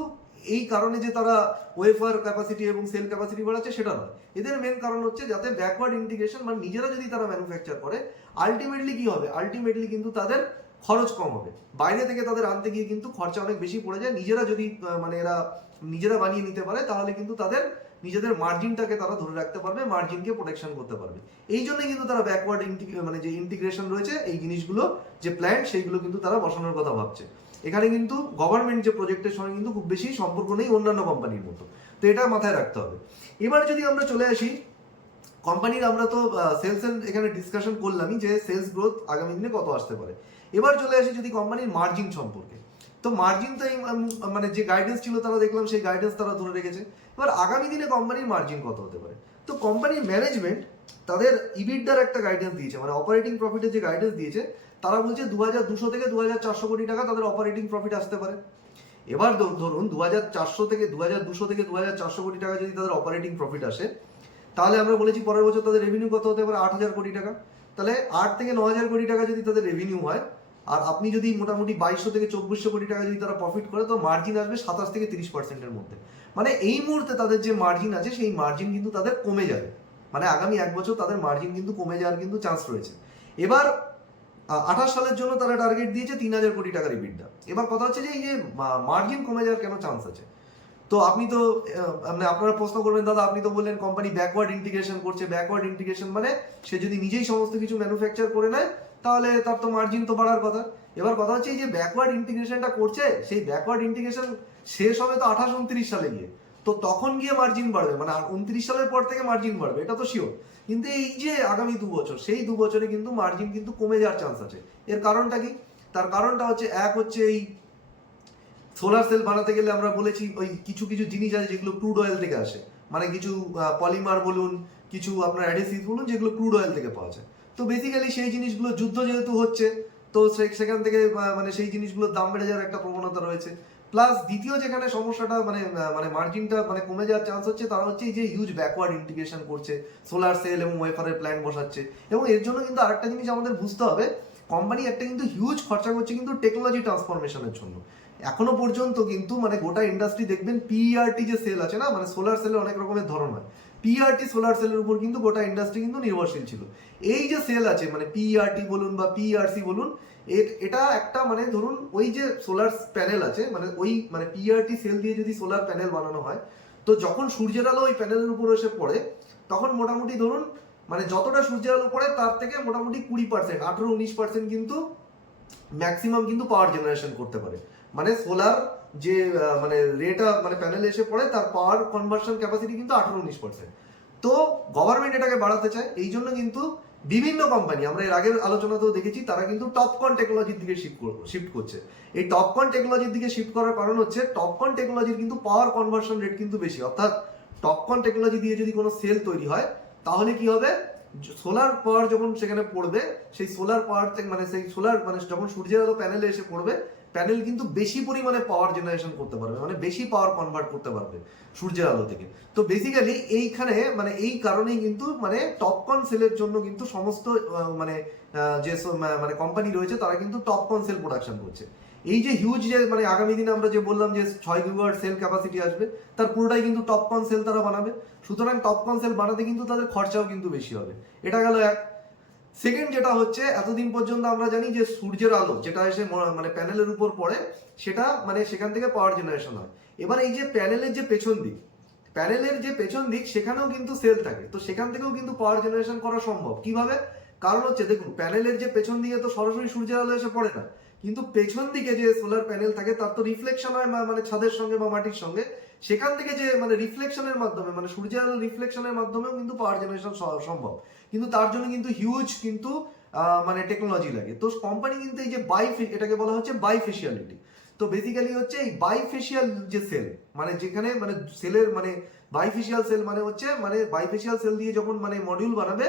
এই কারণে যে তারা ওয়েফার ক্যাপাসিটি এবং সেল ক্যাপাসিটি বাড়াচ্ছে সেটা নয়, এদের মেন কারণ হচ্ছে যাতে ব্যাকওয়ার্ড ইন্টিগ্রেশন মানে নিজেরা যদি তারা ম্যানুফ্যাকচার করে আলটিমেটলি কি হবে, আলটিমেটলি কিন্তু তাদের খরচ কম হবে, বাইরে থেকে তাদের আনতে গিয়ে কিন্তু খরচা অনেক বেশি পড়ে যায়। নিজেরা যদি মানে এরা নিজেরা বানিয়ে নিতে পারে তাহলে কিন্তু তাদের নিজেদের মার্জিনটাকে তারা ধরে রাখতে পারবে, মার্জিনকে প্রোটেকশন করতে পারবে। এই জন্য কিন্তু তারা ব্যাকওয়ার্ড মানে যে ইন্টিগ্রেশন রয়েছে এই জিনিসগুলো যে প্ল্যান্ট সেইগুলো কিন্তু তারা বসানোর কথা ভাবছে। এখানে কিন্তু গভর্নমেন্ট যে প্রজেক্টের সঙ্গে কিন্তু খুব বেশি সম্পর্ক নেই অন্যান্য কোম্পানির মতো, তো এটা মাথায় রাখতে হবে। এবার যদি আমরা চলে আসি কোম্পানির, আমরা তো সেলস এন্ড এখানে ডিসকাশন করলামই যে সেলস গ্রোথ আগামী দিনে কত আসতে পারে। এবার চলে আসি যদি কোম্পানির মার্জিন সম্পর্কে, তো মার্জিন তো এই মানে যে গাইডেন্স ছিল তারা দেখলাম সেই গাইডেন্স তারা ধরে রেখেছে। এবার আগামী দিনে কোম্পানির মার্জিন কত হতে পারে, তো কোম্পানির ম্যানেজমেন্ট তাদের ইবিডার একটা গাইডেন্স দিয়েছে, মানে অপারেটিং প্রফিটের যে গাইডেন্স দিয়েছে তারা বলছে 2,200 থেকে 2,400 কোটি টাকা তাদের অপারেটিং প্রফিট আসতে পারে। এবার ধরুন 2,400 থেকে 2,200 থেকে 2,400 কোটি টাকা যদি তাদের অপারেটিং প্রফিট আসে, তাহলে আমরা বলেছি পরের বছর তাদের রেভিনিউ কত হতে পারে, 8,000 কোটি টাকা। তাহলে 8 থেকে 9,000 কোটি টাকা যদি তাদের রেভিনিউ হয়, আর আপনি যদি মোটামুটি 2,200 থেকে 2,400 কোটি টাকা যদি তারা প্রফিট করে, তো মার্জিন আসবে 27 থেকে 30%-এর মধ্যে। মানে এই মুহূর্তে তাদের যে মার্জিন আছে সেই মার্জিন কিন্তু তাদের কমে যাবে, মানে আগামী 1 বছর তাদের মার্জিন কিন্তু কমে যাওয়ার কিন্তু চান্স রয়েছে। এবার 28 সালের জন্য তারা টার্গেট দিয়েছে 3,000 কোটি টাকার ইবিডা। এবার কথা হচ্ছে যে এই যে মার্জিন কমে যাওয়ার কেন চান্স আছে, তো আপনি তো মানে আপনারা প্রশ্ন করবেন দাদা আপনি তো বললেন কোম্পানি ব্যাকওয়ার্ড ইন্টিগ্রেশন করছে, ব্যাকওয়ার্ড ইন্টিগ্রেশন মানে সে যদি নিজেই সমস্ত কিছু ম্যানুফ্যাকচার করে নেয় তাহলে তার তো মার্জিন তো বাড়ার কথা। এবার কথা হচ্ছে এই যে ব্যাকওয়ার্ড ইন্টিগ্রেশনটা করছে সেই ব্যাকওয়ার্ড ইন্টিগ্রেশন শেষ হবে তো 28-29 সালে গিয়ে, তো তখন গিয়ে মার্জিন বাড়বে, মানে 29 সালের পর থেকে মার্জিন বাড়বে এটা তো শিওর। কিন্তু এই যে আগামী 2 বছর, সেই 2 বছরে কিন্তু মার্জিন কিন্তু কমে যাওয়ার চান্স আছে। এর কারণটা কি? তার কারণটা হচ্ছে এক হচ্ছে এই সোলার সেল বানাতে গেলে আমরা বলেছি ওই কিছু কিছু জিনিস আছে যেগুলো ক্রুড অয়েল থেকে আসে, মানে কিছু পলিমার বলুন, কিছু আপনার অ্যাডেসিভ বলুন যেগুলো ক্রুড অয়েল থেকে পাওয়া যায়। তো বেসিক্যালি সেই জিনিসগুলো যুদ্ধ যেহেতু হচ্ছে, তো সেখান থেকে মানে সেই জিনিসগুলোর দাম বেড়ে যাওয়ার একটা প্রবণতা রয়েছে। প্লাস দ্বিতীয় যেখানে সমস্যাটা মানে মানে মার্জিনটা মানে কমে যাওয়ার চান্স হচ্ছে, তারা হচ্ছে এই যে হিউজ ব্যাকওয়ার্ড ইন্টিগ্রেশন করছে, সোলার সেল এবং ওয়েফারের প্ল্যান্ট বসাচ্ছে। এবং এর জন্য কিন্তু আরেকটা জিনিস আমাদের বুঝতে হবে, কোম্পানি একটা কিন্তু হিউজ খরচা করছে কিন্তু টেকনোলজি ট্রান্সফরমেশনের জন্য। এখনো পর্যন্ত কিন্তু মানে গোটা ইন্ডাস্ট্রি দেখবেন পিইআরটি যে সেল আছে না, মানে সোলার সেলের অনেক রকমের ধরন হয়, পিইআরটি সোলার সেলের উপর কিন্তু গোটা ইন্ডাস্ট্রি কিন্তু নির্ভরশীল ছিল। এই যে সেল আছে মানে পিইআরটি বলুন বা পিইআরসি বলুন, এটা একটা মানে ধরুন ওই যে সোলার প্যানেল আছে, মানে ওই মানে পিইআরটি সেল দিয়ে যদি সোলার প্যানেল বানানো হয়, তো যখন সূর্যের আলো ওই প্যানেলের উপর এসে পড়ে তখন মোটামুটি ধরুন মানে যতটা সূর্যের আলো পড়ে তার থেকে মোটামুটি 20%, 18-19% কিন্তু ম্যাক্সিমাম কিন্তু পাওয়ার জেনারেশন করতে পারে। মানে সোলার যে মানে রেটা মানে প্যানেলে এসে পড়ে তার পাওয়ার কনভার্সন ক্যাপাসিটি কিন্তু 18-19%। তো গভর্নমেন্ট এটাকে বাড়াতে চায়, এই জন্য কিন্তু বিভিন্ন কোম্পানি, আমরা এর আগের আলোচনাতেও দেখেছি, তারা কিন্তু টপকন টেকনোলজির দিকে শিফট করছে। এই টপকন টেকনোলজির দিকে শিফট করার কারণ হচ্ছে টপকন টেকনোলজির কিন্তু পাওয়ার কনভার্সন রেট কিন্তু বেশি। অর্থাৎ টপকন টেকনোলজি দিয়ে যদি কোনো সেল তৈরি হয় তাহলে কি হবে, সোলার পাওয়ার যখন সেখানে পড়বে সেই সোলার পাওয়ার থেকে মানে সেই সোলার মানে যখন সূর্যের আলো প্যানেলে এসে পড়বে প্যানেল কিন্তু বেশি পরিমাণে পাওয়ার জেনারেশন করতে পারবে, মানে বেশি পাওয়ার কনভার্ট করতে পারবে সূর্যের আলো থেকে। তো বেসিক্যালি এইখানে মানে এই কারণেই কিন্তু মানে টপকন সেলের জন্য কিন্তু সমস্ত মানে যে মানে কোম্পানি রয়েছে তারা কিন্তু টপকন সেল প্রোডাকশন করছে। এই যে হিউজ যে মানে আগামী দিনে আমরা যে বললাম যে 6 গিগাওয়াট সেল ক্যাপাসিটি আসবে তার পুরোটাই কিন্তু টপকন সেল তারা বানাবে। সুতরাং টপকন সেল বানাতে কিন্তু তাদের খরচাও কিন্তু বেশি হবে। এটা গেল এক। সেকেন্ড যেটা হচ্ছে, এতদিন পর্যন্ত আমরা জানি যে সূর্যের আলো যেটা এসে মানে প্যানেলের উপর পড়ে সেটা মানে সেখান থেকে পাওয়ার জেনারেশন হয়। এবার এই যে প্যানেলের যে পেছন দিক সেখানেও কিন্তু সেল থাকে, তো সেখান থেকেও কিন্তু পাওয়ার জেনারেশন করা সম্ভব। কিভাবে? কারণ হচ্ছে দেখুন, প্যানেলের যে পেছন দিকে তো সরাসরি সূর্যের আলো এসে পড়ে না, কিন্তু পেছন দিকে যে সোলার প্যানেল থাকে তার তো রিফ্লেকশন হয় মানে ছাদের সঙ্গে বা মাটির সঙ্গে, সেখান থেকে যে মানে রিফ্লেকশনের মাধ্যমে মানে সূর্যের আলো রিফ্লেকশনের মাধ্যমেও কিন্তু পাওয়ার জেনারেশন সম্ভব। কিন্তু তার জন্য কিন্তু হিউজ কিন্তু মানে টেকনোলজি লাগে। তো কোম্পানি কিন্তু এই যে এটাকে বলা হচ্ছে বাইফেশিয়ালিটি। তো বেসিক্যালি হচ্ছে এই বাইফেশিয়াল যে সেল মানে যেখানে মানে সেলের মানে বাইফেশিয়াল সেল মানে হচ্ছে মানে বাইফেশিয়াল সেল দিয়ে যখন মানে মডিউল বানাবে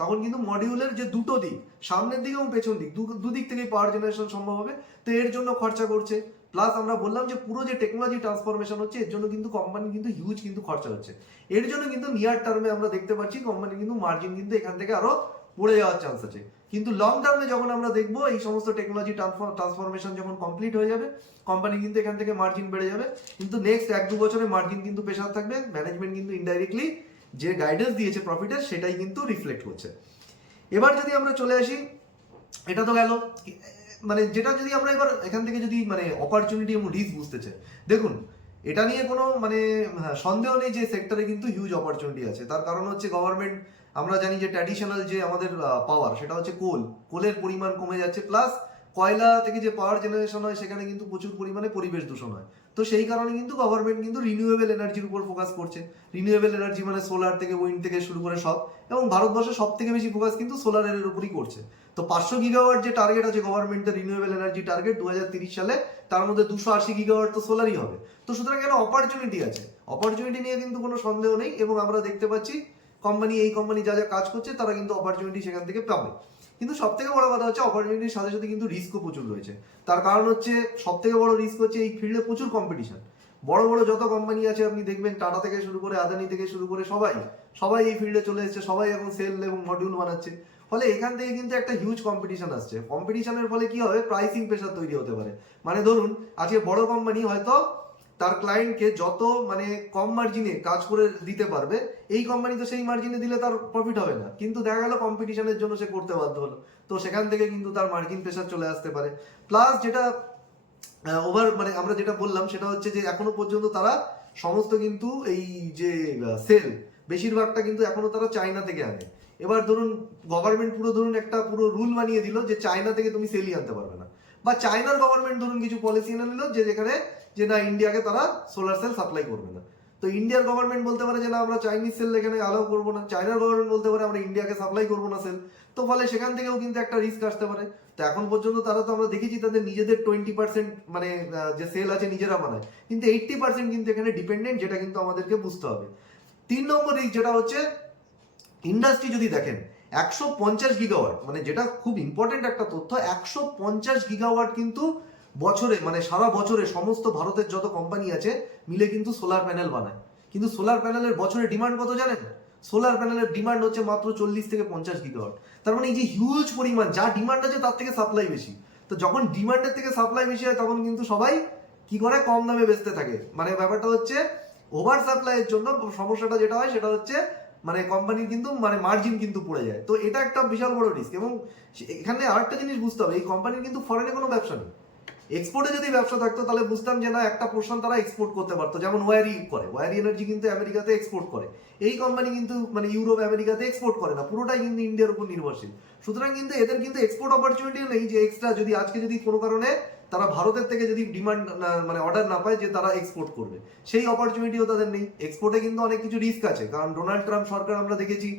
তখন কিন্তু মডিউলের যে দুটো দিক, সামনের দিক এবং পেছন দিক, দুদিক থেকেই পাওয়ার জেনারেশন সম্ভব হবে। তো এর জন্য খরচা করছে। প্লাস আমরা বললাম যে পুরো যে টেকনোলজি ট্রান্সফরমেশন হচ্ছে এর জন্য কিন্তু কোম্পানি কিন্তু হিউজ কিন্তু খরচা হচ্ছে। এর জন্য কিন্তু নিয়ার টার্মে আমরা দেখতে পাচ্ছি কোম্পানি কিন্তু মার্জিন কিন্তু এখান থেকে আরো পড়ে যাওয়ার চান্স আছে। কিন্তু লং টার্মে যখন আমরা দেখবো এই সমস্ত টেকনোলজি ট্রান্সফরমেশন যখন কমপ্লিট হয়ে যাবে কোম্পানি কিন্তু এখান থেকে মার্জিন বেড়ে যাবে। কিন্তু নেক্সট 1-2 বছরে মার্জিন কিন্তু প্রেসার থাকবে। ম্যানেজমেন্ট কিন্তু ইনডাইরেক্টলি যে গাইডেন্স দিয়েছে প্রফিটের সেটাই কিন্তু রিফ্লেক্ট করছে। এবার যদি আমরা চলে আসি, এটা তো গেল মানে যেটা যদি আমরা এবার এখান থেকে যদি মানে অপরচুনিটি এবং রিস্ক বুঝতে চাই, দেখুন এটা নিয়ে কোনো মানে সন্দেহ নেই যে সেক্টরে কিন্তু হিউজ অপরচুনিটি আছে। তার কারণ হচ্ছে গভর্নমেন্ট, আমরা জানি যে ট্র্যাডিশনাল যে আমাদের পাওয়ার সেটা হচ্ছে কোলের পরিমাণ কমে যাচ্ছে, প্লাস কয়লা থেকে যে পাওয়ার জেনারেশন হয় সেখানে কিন্তু প্রচুর পরিমাণে পরিবেশ দূষণ হয়। তো সেই কারণে কিন্তু গভর্নমেন্ট কিন্তু রিনিউয়েবল এনার্জির উপর ফোকাস করছে। রিনিউয়েবল এনার্জি মানে সোলার থেকে উইন্ড থেকে শুরু করে সব, এবং ভারতবর্ষে সব থেকে বেশি ফোকাস কিন্তু সোলারের উপরই করছে। তো 500 গিগাওয়াট যে টার্গেট আছে গভর্নমেন্টের রিনিউয়েবল এনার্জি টার্গেট 2030 সালে, তার মধ্যে 280 গিগাওয়াট তো সোলারই হবে। তো সুতরাং এখানে অপরচুনিটি আছে, অপরচুনিটি নিয়ে কিন্তু কোনো সন্দেহ নেই। এবং আমরা দেখতে পাচ্ছি এই কোম্পানি যা যা কাজ করছে তারা কিন্তু অপরচুনিটি সেখান থেকে পাবে। কিন্তু সব থেকে বড় কথা হচ্ছে অপরচুনিটির সাথে সাথে কিন্তু রিস্কও প্রচুর রয়েছে। তার কারণ হচ্ছে সব থেকে বড় রিস্ক হচ্ছে এই ফিল্ডে প্রচুর কম্পিটিশন। বড় বড় যত কোম্পানি আছে আপনি দেখবেন, টাটা থেকে শুরু করে আদানি থেকে শুরু করে সবাই এই ফিল্ডে চলে এসেছে, সবাই এখন সেল এবং মডিউল বানাচ্ছে। ফলে এখান থেকে কিন্তু একটা হিউজ কম্পিটিশন আসছে। কম্পিটিশনের ফলে কি হবে, প্রাইসিং প্রেসার তৈরি হতে পারে। মানে ধরুন আজকে বড় কোম্পানি হয়তো তার ক্লায়েন্টকে যত মানে কম মার্জিনে কাজ করে দিতে পারবে, এই কোম্পানি তো সেই মার্জিনে দিলে তার প্রফিট হবে না, কিন্তু দেখা গেল কম্পিটিশনের জন্য সে করতে বাধ্য হলো। তো সেখান থেকে কিন্তু তার মার্জিন প্রেসার চলে আসতে পারে। প্লাস যেটা মানে আমরা যেটা বললাম সেটা হচ্ছে যে এখনো পর্যন্ত তারা সমস্ত কিন্তু এই যে সেল বেশিরভাগটা কিন্তু এখনো তারা চায়না থেকে আনে। এবার ধরুন গভর্নমেন্ট ধরুন একটা পুরো রুল বানিয়ে দিল যে চায়না থেকে তুমি সেলই আনতে পারবে না, বা চায়নার গভর্নমেন্ট ধরুন কিছু পলিসি এনে নিল যে যেখানে যে না ইন্ডিয়াকে তারা সোলার সেল সাপ্লাই করবে না। তো ইন্ডিয়ার গভর্নমেন্ট বলতে পারে যে না আমরা চাইনিজ সেল এখানে অ্যালাউ করবো না, চায়নার গভর্নমেন্ট বলতে পারে আমরা ইন্ডিয়াকে সাপ্লাই করবো না সেল। তো ফলে সেখান থেকেও কিন্তু একটা রিস্ক আসতে পারে। তো এখন পর্যন্ত তারা তো আমরা দেখেছি তাদের নিজেদের 20% মানে যে সেল আছে নিজেরা বানায়, কিন্তু 80% কিন্তু এখানে ডিপেন্ডেন্ট, যেটা কিন্তু আমাদেরকে বুঝতে হবে। 3 নম্বর রিস্ক যেটা হচ্ছে ইন্ডাস্ট্রি যদি দেখেন 150 গিগাওয়াট, মানে যেটা খুব ইম্পর্টেন্ট একটা তথ্য, 150 গিগাওয়াট কিন্তু বছরে মানে সারা বছরে সমস্ত ভারতের যত কোম্পানি আছে মিলে কিন্তু সোলার প্যানেল বানায়। কিন্তু সোলার প্যানেলের বছরে ডিমান্ড কত জানেন? সোলার প্যানেলের ডিমান্ড হচ্ছে মাত্র 40 থেকে 50 গিগাওয়াট। তার মানে এই যে হিউজ পরিমাণ, যা ডিমান্ড আছে তার থেকে সাপ্লাই বেশি। তো যখন ডিমান্ডের থেকে সাপ্লাই বেশি হয় তখন কিন্তু সবাই কি করে, কম দামে বেচতে থাকে। মানে ব্যাপারটা হচ্ছে ওভার সাপ্লাইয়ের জন্য সমস্যাটা যেটা হয় সেটা হচ্ছে মানে কোম্পানির কিন্তু মানে মার্জিন কিন্তু পড়ে যায়। তো এটা একটা বিশাল বড় রিস্ক। এবং এখানে আরেকটা জিনিস বুঝতে হবে, এই কোম্পানির কিন্তু ফরেনে কোনো ব্যবসা নেই। এক্সপোর্টে যদি ব্যবসা থাকতো তাহলে বুঝতাম যে না একটা পোর্শন তারা এক্সপোর্ট করতে পারতো, যেমন ওয়ারি করে, ওয়ারি এনার্জি কিন্তু আমেরিকাতে এক্সপোর্ট করে, এই কোম্পানি কিন্তু মানে ইউরোপ আমেরিকাতে এক্সপোর্ট করে না, পুরোটাই কিন্তু ইন্ডিয়ার উপর নির্ভরশীল। সুতরাং কিন্তু এদের কিন্তু এক্সপোর্ট অপরচুনিটিও নেই যে এক্সট্রা যদি আজকে যদি কোনো কারণে তারা ভারতের থেকে যদি ডিমান্ড মানে অর্ডার না পায় যে তারা এক্সপোর্ট করবে, সেই অপরচুনিটিও তাদের নেই। এক্সপোর্টে কিন্তু অনেক কিছু রিস্ক আছে, কারণ ডোনাল্ড ট্রাম্প সরকার আমরা দেখেছি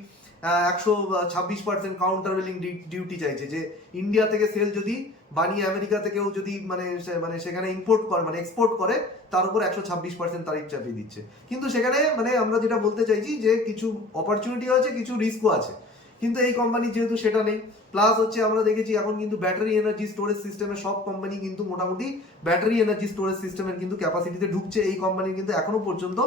126% কাউন্টার ভেলিং ডিউটি চাইছে, যে ইন্ডিয়া থেকে সেল যদি বানিয়ে আমেরিকা থেকেও যদি মানে সেখানে ইম্পোর্ট করে মানে এক্সপোর্ট করে তার উপর 126% তারিফ চাপিয়ে দিচ্ছে। কিন্তু সেখানে মানে আমরা যেটা বলতে চাইছি যে কিছু অপরচুনিটি আছে, কিছু রিস্কও আছে, কিন্তু এই কোম্পানি যেহেতু সেটা নেই। প্লাস হচ্ছে আমরা দেখেছি এখন কিন্তু ব্যাটারি এনার্জি স্টোরেজ সিস্টেমে সব কোম্পানি কিন্তু মোটামুটি ব্যাটারি এনার্জি স্টোরেজ সিস্টেমের কিন্তু ক্যাপাসিটিতে ঢুকছে। এই কোম্পানির কিন্তু এখনো পর্যন্ত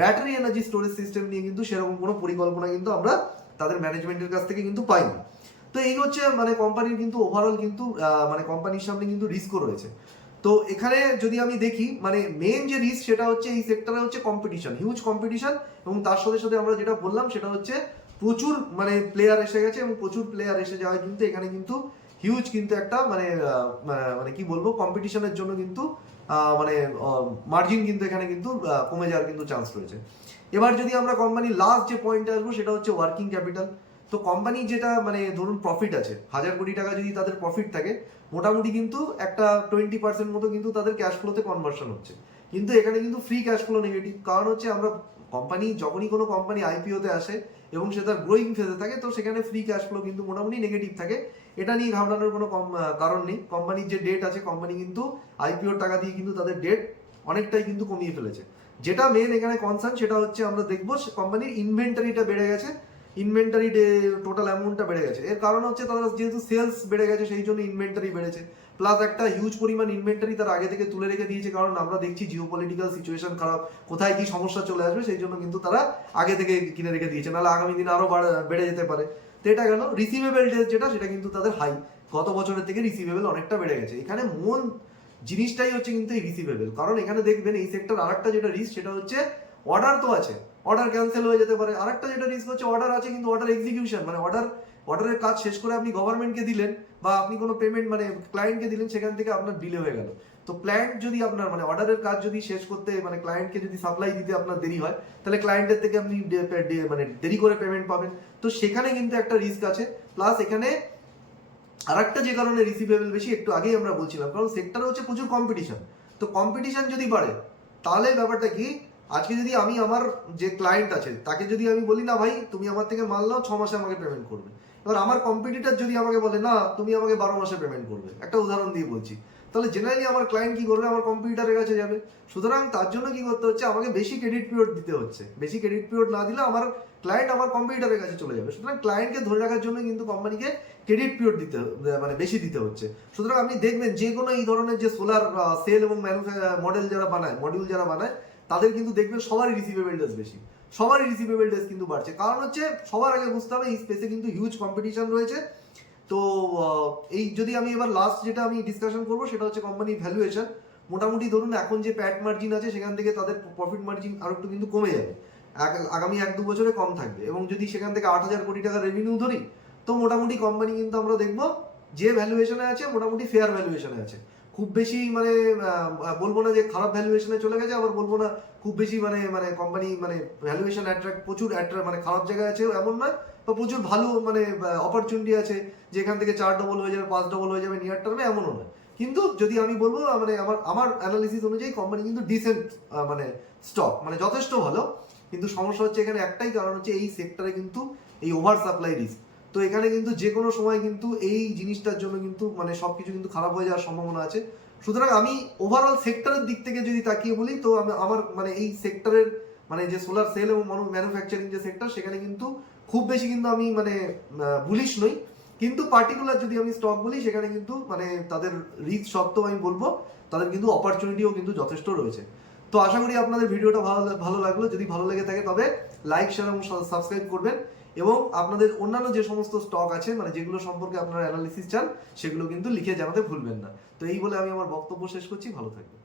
ব্যাটারি এনার্জি স্টোরেজ সিস্টেম নিয়ে কিন্তু সেরকম কোনো পরিকল্পনা কিন্তু আমরা তাদের ম্যানেজমেন্টের কাছ থেকে কিন্তু পাইনি। তো এই হচ্ছে মানে কোম্পানির কিন্তু ওভারঅল কিন্তু মানে কোম্পানির সামনে কিন্তু রিস্কও রয়েছে। তো এখানে যদি আমি দেখি মানে মেন যে রিস্ক সেটা হচ্ছে এই সেক্টরে হচ্ছে কম্পিটিশন, হিউজ কম্পিটিশন, এবং তার সাথে সাথে আমরা যেটা বললাম সেটা হচ্ছে প্রচুর মানে প্লেয়ার এসে গেছে, এবং প্রচুর প্লেয়ার এসে যাওয়ায় কিন্তু এখানে কিন্তু হিউজ কিন্তু একটা মানে মানে কি বলবো কম্পিটিশনের জন্য কিন্তু মানে মার্জিন কিন্তু এখানে কিন্তু কমে যাওয়ার কিন্তু চান্স রয়েছে। এবার যদি আমরা কোম্পানির লাস্ট যে পয়েন্টে আসবো সেটা হচ্ছে ওয়ার্কিং ক্যাপিটাল। তো কোম্পানি যেটা মানে ধরুন প্রফিট আছে 1000 কোটি টাকা যদি তাদের প্রফিট থাকে, মোটামুটি কিন্তু একটা 20% মতো কিন্তু তাদের ক্যাশ ফ্লোতে কনভার্সন হচ্ছে, কিন্তু এখানে কিন্তু ফ্রি ক্যাশ ফ্লো নেগেটিভ। কারণ হচ্ছে আমরা কোম্পানি যখনই কোনো কোম্পানি আইপিওতে আসে এবং সে তার গ্রোয়িং ফেজে থাকে, তো সেখানে ফ্রি ক্যাশ ফ্লো কিন্তু মোটামুটি নেগেটিভ থাকে। এটা নিয়ে ঘাবড়ানোর কোনো কারণ নেই। কোম্পানির যে ডেট আছে, কোম্পানি কিন্তু আইপিওর টাকা দিয়ে কিন্তু তাদের ডেট অনেকটাই কিন্তু কমিয়ে ফেলেছে। যেটা মেন এখানে কনসার্ন সেটা হচ্ছে আমরা দেখবো কোম্পানির ইনভেন্টারিটা বেড়ে গেছে, ইনভেন্টারি টোটাল অ্যামাউন্টটা বেড়ে গেছে। এর কারণ হচ্ছে তারা যেহেতু সেলস বেড়ে গেছে সেই জন্য ইনভেন্টারি বেড়েছে, প্লাস একটা হিউজ পরিমাণ ইনভেন্টারি তারা আগে থেকে তুলে রেখে দিয়েছে, কারণ আমরা দেখছি জিওপলিটিক্যাল সিচুয়েশন খারাপ, কোথায় কি সমস্যা চলে আসবে সেই জন্য কিন্তু তারা আগে থেকে কিনে রেখে দিয়েছে, নাহলে আগামী দিনে আরো বেড়ে যেতে পারে। তো এটা গেল রিসিভেবল ডেজ যেটা, সেটা কিন্তু তাদের হাই, গত বছরের থেকে রিসিভেবল অনেকটা বেড়ে গেছে। এখানে মূল জিনিসটাই হচ্ছে কিন্তু এই রিসিভেবল, কারণ এখানে দেখবেন এই সেক্টর আরেকটা যেটা রিস্ক সেটা হচ্ছে অর্ডার তো আছে, অর্ডার ক্যান্সেল হয়ে যেতে পারে। আরেকটা যেটা রিস্ক হচ্ছে অর্ডার আছে কিন্তু অর্ডার এক্সিকিউশন, মানে অর্ডারের কাজ শেষ করে আপনি গভর্নমেন্টকে দিলেন বা আপনি কোনো পেমেন্ট মানে ক্লায়েন্টকে দিলেন, সেখান থেকে আপনার ডিলে হয়ে গেল। তো ক্লায়েন্ট যদি আপনার মানে অর্ডারের কাজ যদি শেষ করতে মানে ক্লায়েন্টকে যদি সাপ্লাই দিতে আপনার দেরি হয়, তাহলে ক্লায়েন্টের থেকে আপনি মানে দেরি করে পেমেন্ট পাবেন। তো সেখানে কিন্তু একটা রিস্ক আছে। প্লাস এখানে আরেকটা যে কারণে রিসিভেবল বেশি, একটু আগেই আমরা বলছিলাম, কারণ সেক্টরে হচ্ছে প্রচুর কম্পিটিশন। তো কম্পিটিশন যদি বাড়ে তাহলে ব্যাপারটা কি, আজকে যদি আমি আমার যে ক্লায়েন্ট আছে তাকে যদি আমি বলি না ভাই তুমি আমার থেকে মাল নাও 6 মাসে আমাকে পেমেন্ট করবে, এবার আমার কম্পিটিটর যদি আমাকে বলে না তুমি আমাকে 12 মাসে পেমেন্ট করবে, একটা উদাহরণ দিয়ে বলছি, তাহলে জেনারেলি আমার ক্লায়েন্ট কি করবে, আমার কম্পিউটারের কাছে যাবে। সুতরাং তার জন্য কি করতে হচ্ছে, আমাকে বেশি ক্রেডিট পিরিয়ড দিতে হচ্ছে, বেশি ক্রেডিট পিরিয়ড না দিলে আমার ক্লায়েন্ট আমার কম্পিউটারের কাছে চলে যাবে। সুতরাং ক্লায়েন্টকে ধরে রাখার জন্য কিন্তু কোম্পানিকে ক্রেডিট পিরিয়ড দিতে মানে বেশি দিতে হচ্ছে। সুতরাং আপনি দেখবেন যে কোনো এই ধরনের যে সোলার সেল এবং মডেল যারা বানায়, মডিউল যারা বানায়, তাদের কিন্তু দেখবেন সবারই রিসিভেবল ডেজ বেশি, সবারই রিসিভেবল ডেজ কিন্তু বাড়ছে। কারণ হচ্ছে সবার আগে বুঝতে হবে এই স্পেসে কিন্তু হিউজ কম্পিটিশন রয়েছে। তো এই যদি আমি এবার লাস্ট যেটা আমি ডিসকাশন করবো সেটা হচ্ছে কোম্পানির ভ্যালুয়েশন। মোটামুটি ধরুন এখন যে প্যাট মার্জিন আছে সেখান থেকে তাদের প্রফিট মার্জিন আরো একটু কিন্তু কমে যাবে, আগামী 1-2 বছরে কম থাকবে। এবং যদি সেখান থেকে 8000 কোটি টাকা রেভিনিউ ধরি, তো মোটামুটি কোম্পানি কিন্তু আমরা দেখবো যে ভ্যালুয়েশনে আছে মোটামুটি ফেয়ার ভ্যালুয়েশনে আছে। খুব বেশি মানে বলবো না যে খারাপ ভ্যালুয়েশনে চলে গেছে, আবার বলবো না খুব বেশি মানে কোম্পানি মানে ভ্যালুয়েশন প্রচুর মানে খারাপ জায়গায় আছে এমন নয়, বা প্রচুর ভালো মানে অপরচুনিটি আছে যেখান থেকে 4 ডবল হয়ে যাবে, 5 ডবল হয়ে যাবে নিয়ার টার্মে, এমনও নয়। কিন্তু যদি আমি বলবো মানে আমার অ্যানালিসিস অনুযায়ী কোম্পানি কিন্তু ডিসেন্ট মানে স্টক, মানে যথেষ্ট ভালো। কিন্তু সমস্যা হচ্ছে এখানে একটাই, কারণ হচ্ছে এই সেক্টরে কিন্তু এই ওভার সাপ্লাই রিস্ক। তো এখানে কিন্তু যে কোনো সময় কিন্তু এই জিনিসটার জন্য কিন্তু মানে সবকিছু কিন্তু খারাপ হয়ে যাওয়ার সম্ভাবনা আছে। সুতরাং আমি ওভারঅল সেক্টরের দিক থেকে যদি তাকিয়ে বলি, তো আমার মানে এই সেক্টরের মানে যে সোলার সেল এবং ম্যানুফ্যাকচারিং যে সেক্টর, সেখানে কিন্তু খুব বেশি কিন্তু আমি মানে বুলিশ নই। কিন্তু পার্টিকুলার যদি আমি স্টক বলি, সেখানে কিন্তু মানে তাদের রিস্ক সত্ত্বেও আমি বলবো তাদের কিন্তু অপরচুনিটিও কিন্তু যথেষ্ট রয়েছে। তো আশা করি আপনাদের ভিডিওটা ভালো লাগলো। যদি ভালো লেগে থাকে তবে লাইক, শেয়ার এবং সাবস্ক্রাইব করবেন, এবং আপনাদের অন্যান্য যে সমস্ত স্টক আছে মানে যেগুলো সম্পর্কে আপনারা অ্যানালিসিস চান সেগুলো কিন্তু লিখে জানাতে ভুলবেন না। তো এই বলে আমি আমার বক্তব্য শেষ করছি, ভালো থাকবেন।